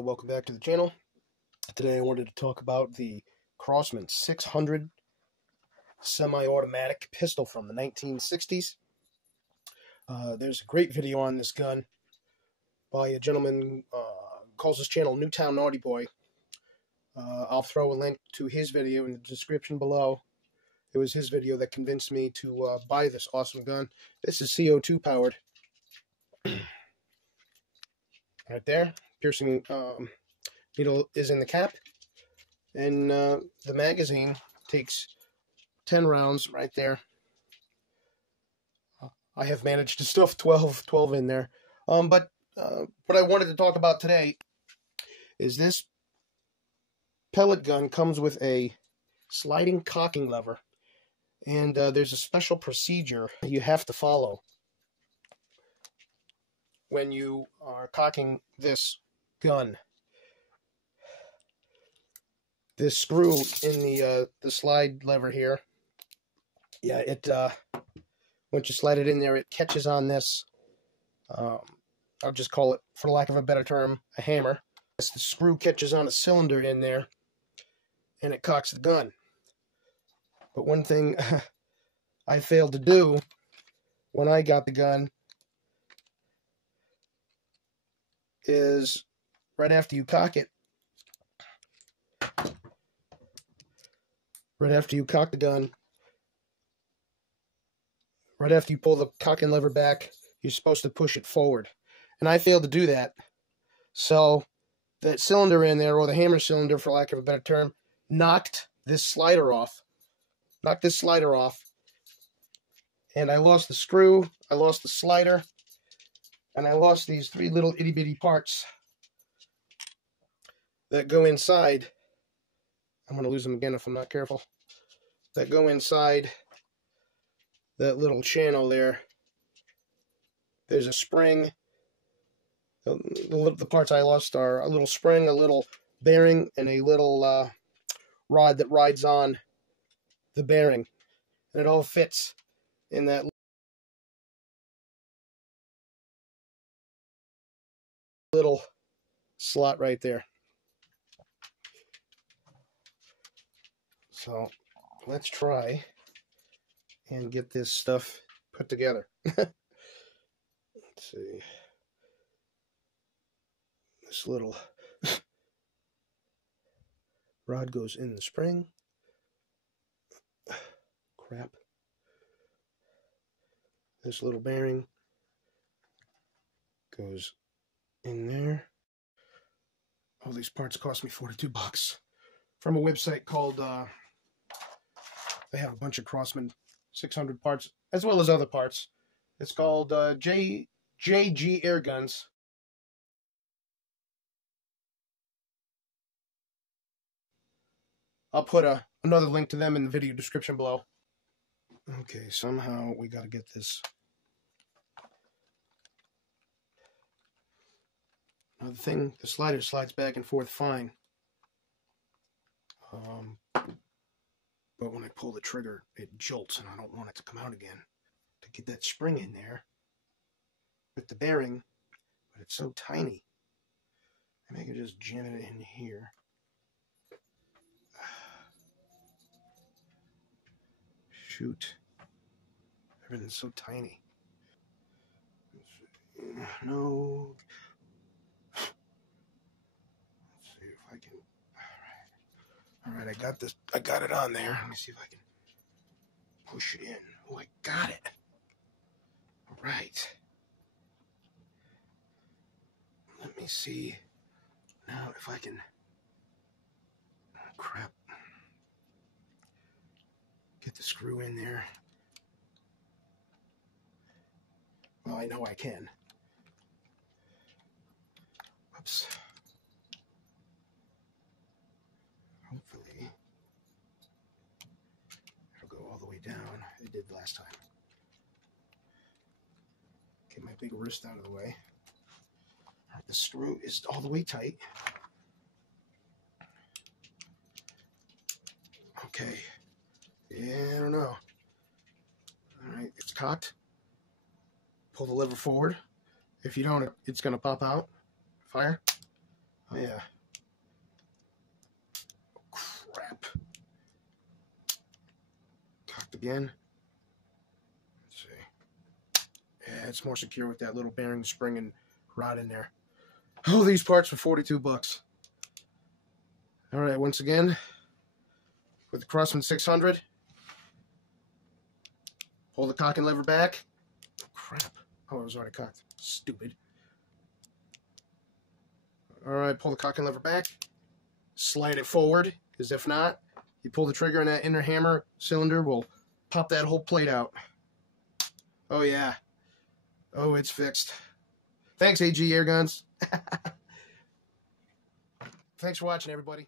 welcome back to the channel. Today I wanted to talk about the Crosman 600 semi-automatic pistol from the 1960s. There's a great video on this gun by a gentleman calls his channel Newtown Naughty Boy. I'll throw a link to his video in the description below. It was his video that convinced me to buy this awesome gun. This is CO2 powered. Right there, piercing needle is in the cap, and the magazine takes 10 rounds right there. I have managed to stuff 12 in there. But what I wanted to talk about today is this pellet gun comes with a sliding cocking lever, and there's a special procedure you have to follow when you are cocking this gun. This screw in the slide lever here, yeah, it once you slide it in there, it catches on this. I'll just call it, for lack of a better term, a hammer. The screw catches on a cylinder in there, and it cocks the gun. But one thing I failed to do when I got the gun is right after you cock it, right after you cock the gun, right after you pull the cocking lever back, you're supposed to push it forward. And I failed to do that. So that cylinder in there, or the hammer cylinder for lack of a better term, knocked this slider off. And I lost the screw, I lost the slider, and I lost these three little itty-bitty parts that go inside. I'm going to lose them again if I'm not careful. That go inside that little channel there. There's a spring. The parts I lost are a little spring, a little bearing, and a little rod that rides on the bearing. And it all fits in that little slot right there. So let's try and get this stuff put together. Let's see. This little rod goes in the spring. Crap. This little bearing goes in there. All these parts cost me $42 from a website called they have a bunch of Crosman 600 parts as well as other parts. It's called JG Air Guns. I'll put another link to them in the video description below. Okay, somehow we got to get this. Now the thing, the slider slides back and forth fine. But when I pull the trigger, it jolts, and I don't want it to come out again. To get that spring in there with the bearing, but it's so tiny. Maybe I can just jam it in here. Shoot. Everything's so tiny. No. Let's see if I can. Alright, I got this. I got it on there. Let me see if I can push it in. Oh, I got it. Alright. Let me see now if I can. Oh, crap. Get the screw in there. Well, I know I can. Oops. Hopefully, it'll go all the way down. It did last time. Get my big wrist out of the way. All right, the screw is all the way tight. Okay. Yeah, I don't know. Alright, it's cocked. Pull the lever forward. If you don't, it's going to pop out. Fire. Yeah. Oh, crap. Cocked again. Let's see. Yeah, it's more secure with that little bearing, spring, and rod in there. Oh, these parts for 42 bucks. All right, once again, with the Crosman 600, pull the cocking lever back. Oh, crap. Oh, it was already cocked. Stupid. All right, pull the cocking lever back. Slide it forward, because if not, you pull the trigger and that inner hammer cylinder will pop that whole plate out. Oh, yeah. Oh, it's fixed. Thanks, AG Air Guns. Thanks for watching, everybody.